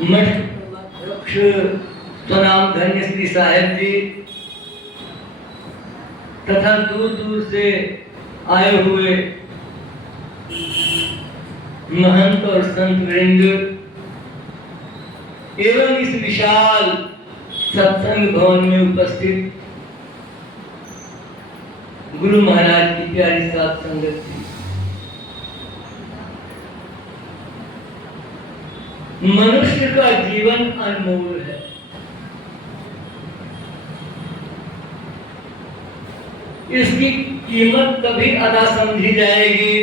मठ स्वनाम धन्य श्री साहेब जी तथा दूर दूर से आए हुए महंत और संत वृंद एवं इस विशाल सत्संग भवन में उपस्थित गुरु महाराज की प्यारी साथ संगत थी। मनुष्य का जीवन अनमोल है। इसकी कीमत तभी अदा समझी जाएगी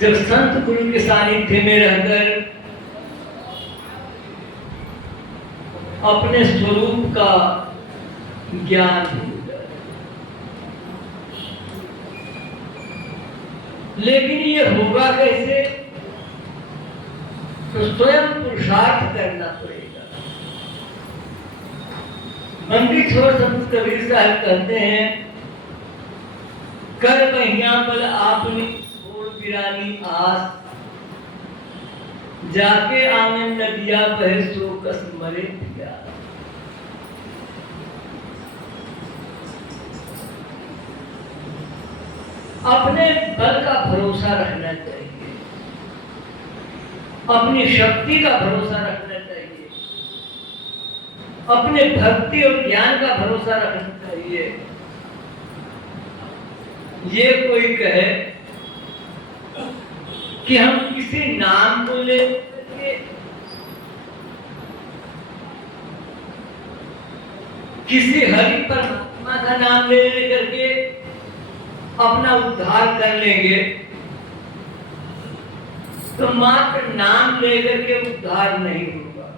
जब संत गुरु के सानिध्य में रहकर अपने स्वरूप का ज्ञान हो जाए। लेकिन ये होगा कैसे? तो स्वयं पुरुषार्थ करना पड़ेगा। मंदिर छोड़ संत कबीर साहब कहते हैं, कर पहिया बल आपने छोड़ बिरानी आस, जाके आंगन नदिया बहे सो कस मरे प्यास। अपने बल का भरोसा रखना चाहिए, अपनी शक्ति का भरोसा रखना चाहिए, अपने भक्ति और ज्ञान का भरोसा रखना चाहिए। ये कोई कहे कि हम किसी नाम को ले करके किसी हरि परमात्मा का नाम ले करके अपना उद्धार कर लेंगे, तो मात्र नाम लेकर के उद्धार नहीं होगा।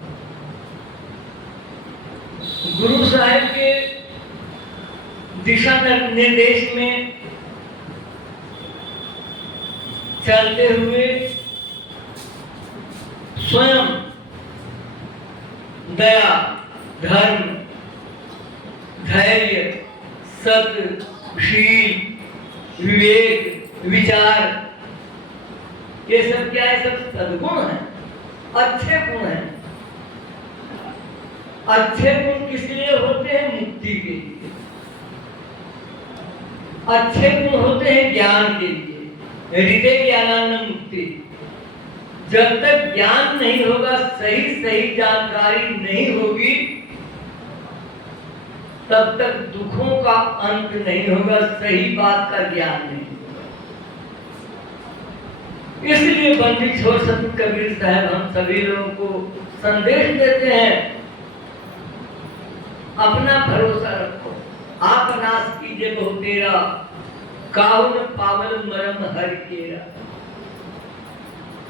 गुरु साहिब के दिशा निर्देश में चलते हुए स्वयं दया, धर्म, धैर्य, सत्य, शील, विवेक, विचार, ये सब क्या है? सब सद्गुण है, अच्छे गुण है। अच्छे गुण किस लिए होते हैं? मुक्ति के लिए। अच्छे गुण होते हैं ज्ञान के लिए। हृदय ज्ञानानंद मुक्ति। जब तक ज्ञान नहीं होगा, सही सही जानकारी नहीं होगी, तब तक दुखों का अंत नहीं होगा, सही बात का ज्ञान नहीं होगा। इसलिए पंडित छोड़ संत कबीर साहब हम सभी लोगों को संदेश देते हैं, अपना भरोसा रखो, आप नाश कीजिए बहु तेरा, काहुन पावल मरम हरि केरा।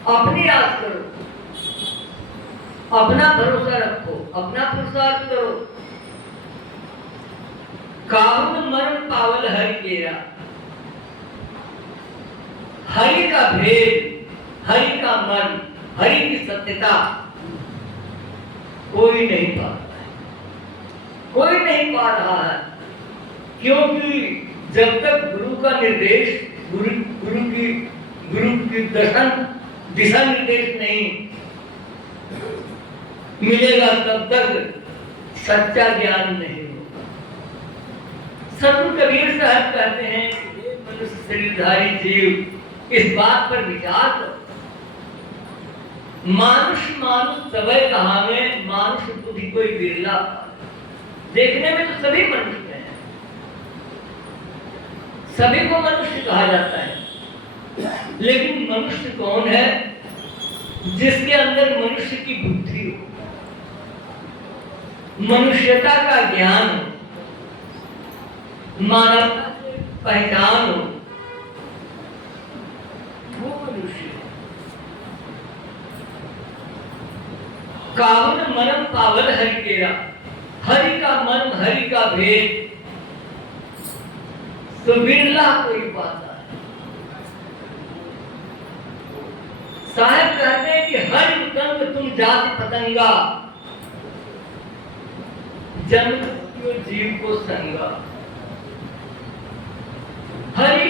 अपनी आस करो, अपना भरोसा रखो, अपना पुरुषार्थ करो। काहुन मरम पावल हरि केरा। हरि का भेद, हरि का मन, हरि की सत्यता कोई नहीं पाता है, कोई नहीं पा रहा है। क्योंकि जब तक गुरु का निर्देश, गुरु की दिशा निर्देश नहीं मिलेगा, तब तक सच्चा ज्ञान नहीं होगा। संत कबीर साहब कहते हैं कि मनुष्य शरीरधारी जीव, इस बात पर विचार करो। मानुष सबे कहावे, मानुष बुद्धि कोई बिरला। देखने में तो सभी मनुष्य हैं, सभी को मनुष्य कहा जाता है, लेकिन मनुष्य कौन है? जिसके अंदर मनुष्य की बुद्धि हो, मनुष्यता का ज्ञान हो, मानवता से पहचान हो, वो मनुष्य। काहुन मनम पावल हरि केरा। हरि का मन, हरि का भेद तो बिरला कोई पाता है। साहब कहते हैं कि हरि उतंग तुम जाति पतंगा, जन्म जीव को संगा। हरि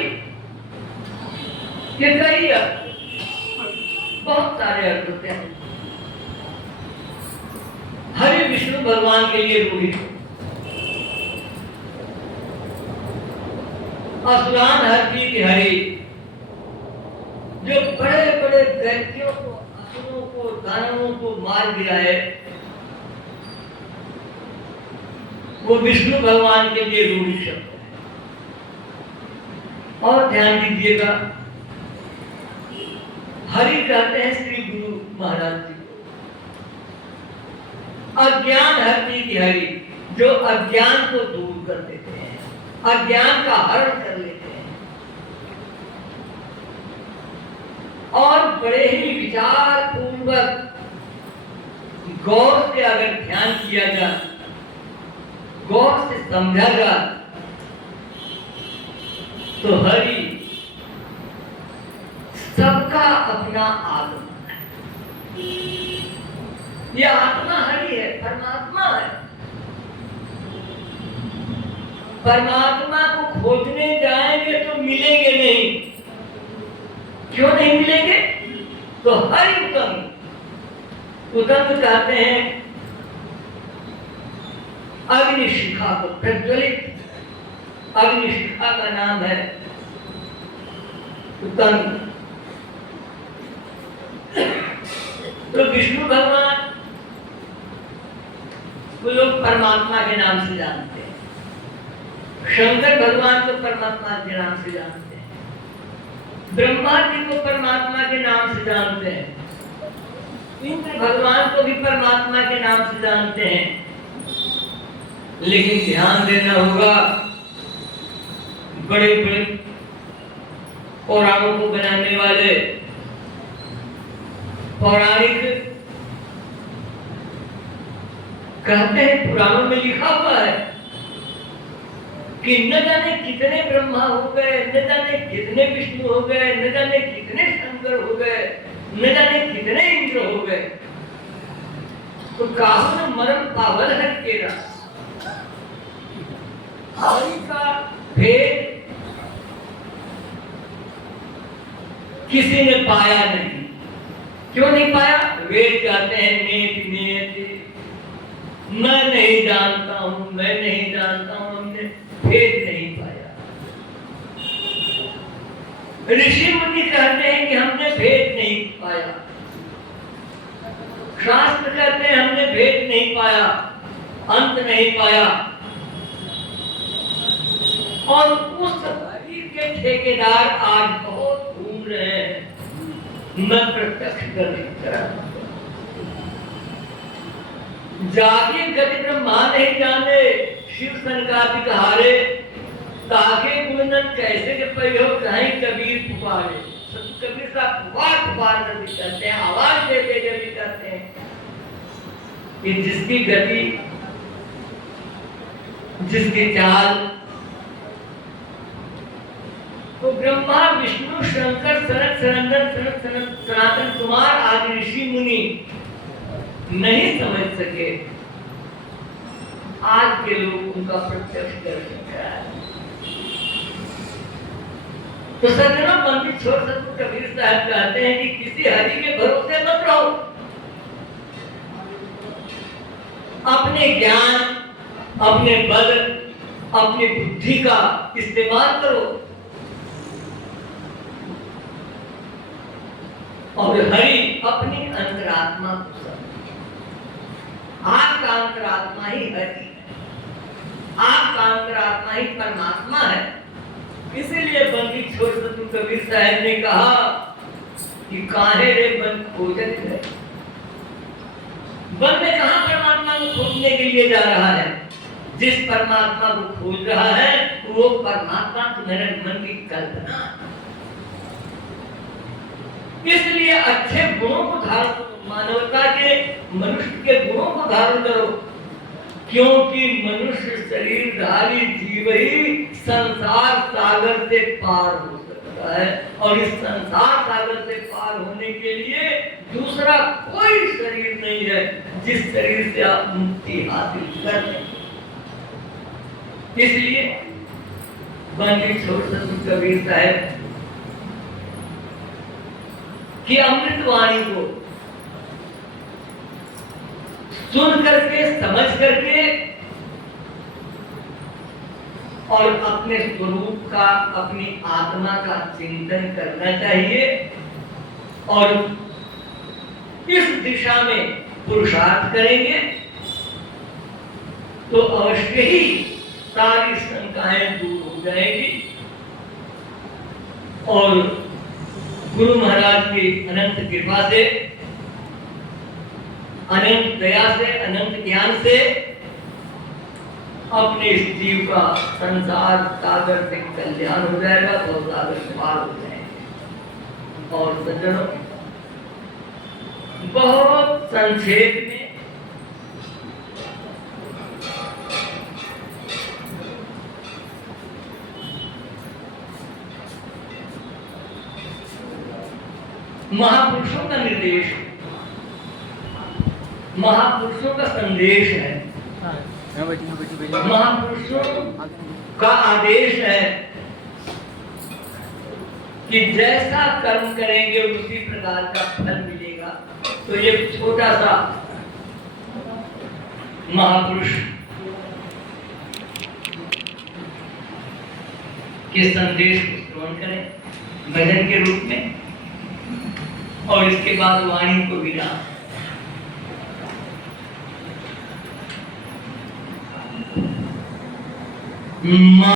के कई बहुत सारे अर्थ होते हैं। हरि विष्णु भगवान के लिए रूढ़ी, असुरान हरि की हरि, जो बड़े बड़े दैत्यों को, असुरों को, दानवों को मार दिया है, वो विष्णु भगवान के लिए रूढ़ी शब्द है। और ध्यान दीजिएगा, हरि कहते हैं श्री गुरु महाराज जी को। अज्ञान हरि की हरि, जो अज्ञान को दूर कर देते हैं, अज्ञान का हरण कर लेते हैं। और बड़े ही विचार पूर्वक गौर से अगर ध्यान किया जाए, गौर से समझा जाए, तो हरि सबका अपना आत्मा है। ये आत्मा हरि है, परमात्मा है। परमात्मा को खोजने जाएंगे तो मिलेंगे नहीं। क्यों नहीं मिलेंगे? तो हरि उत्तम, उत्तम कहते हैं अग्निशिखा को प्रज्वलित, अग्निशिखा का नाम है उत्तम। तो विष्णु भगवान वो लोग परमात्मा के नाम से जानते हैं, शंकर भगवान को परमात्मा के नाम से जानते हैं, ब्रह्मा जी को परमात्मा के नाम से जानते हैं, इंद्र भगवान को भी परमात्मा के नाम से जानते हैं। लेकिन ध्यान देना होगा, बड़े बड़े पुराणों को बनाने वाले पौराणिक कहते हैं, पुराणों में लिखा हुआ है कि न जाने कितने ब्रह्मा हो गए, न जाने कितने विष्णु हो गए, न जाने कितने शंकर हो गए, न जाने कितने इंद्र हो गए, तो काहुन मरम पावल है केरा। हरि का भेद किसी ने पाया नहीं। क्यों नहीं पाया? वेद कहते हैं नेति नेति, मैं नहीं जानता हूं, मैं नहीं जानता हूं, हमने भेद नहीं पाया। ऋषि मुनि कहते हैं कि हमने भेद नहीं पाया, शास्त्र कहते हैं हमने भेद नहीं पाया, अंत नहीं पाया। और उस हरि के ठेकेदार आज बहुत घूम रहे हैं, मैं प्रत्यक्ष कर जाके गति ब्रह्मा नहीं जाने, शिव सनकादिक हारे, ताके गुणनन कैसे के प्रयोग कहीं कबीर पुकारे। कबीर का पुकार कर भी कहते हैं, आवाज देते हुए भी कहते हैं कि जिसकी गति, जिसकी चाल, तो ब्रह्मा विष्णु शंकर सनत सनंदन सनातन कुमार आदि ऋषि मुनि नहीं समझ सके, आज के लोग उनका प्रत्यक्ष दर्शन कराए। तो सज्जनों, पंडित छोड़ सतगुरु कबीर साहब कहते हैं कि किसी हरि के भरोसे मत रहो, अपने ज्ञान, अपने बल, अपनी बुद्धि का इस्तेमाल करो। और हरि अपनी अंतरात्मा को समझो। आपका अंतरात्मा ही हरि है, आपका अंतरात्मा ही परमात्मा है। इसीलिए पंडित छोड़ सतगुरु कबीर साहब ने कहा कि काहे रे मन खोजत है। मन में कहां परमात्मा को खोजने के लिए जा रहा है? जिस परमात्मा को खोज रहा है वो परमात्मा तुम्हारे मन की कल्पना है। इसलिए अच्छे गुणों को धारण करो, मानवता के, मनुष्य के गुणों को धारण करो, क्योंकि मनुष्य शरीरधारी जीव ही संसार सागर से पार हो सकता है। और इस संसार सागर से पार होने के लिए दूसरा कोई शरीर नहीं है जिस शरीर से आप मुक्ति हासिल कर लें। इसलिए पंडित छोड़ सतगुरु कबीर साहब कि अमृत वाणी को सुन करके, समझ करके और अपने स्वरूप का, अपनी आत्मा का चिंतन करना चाहिए और इस दिशा में पुरुषार्थ करेंगे तो अवश्य ही सारी शंकाएं दूर हो जाएगी और गुरु महाराज की अनंत कृपा से, अनंत दया से, अनंत ज्ञान से अपने इस जीव का संसार सागर से कल्याण हो जाएगा, तो सागर से पार हो जाएगा। और सज्जनों, बहुत संक्षेप में महापुरुषों का निर्देश, महापुरुषों का संदेश है, महापुरुषों का आदेश है कि जैसा कर्म करेंगे उसी प्रकार का फल मिलेगा। तो ये छोटा सा महापुरुष के संदेश को श्रवण करें भजन के रूप में और इसके बाद वाणी को विराम।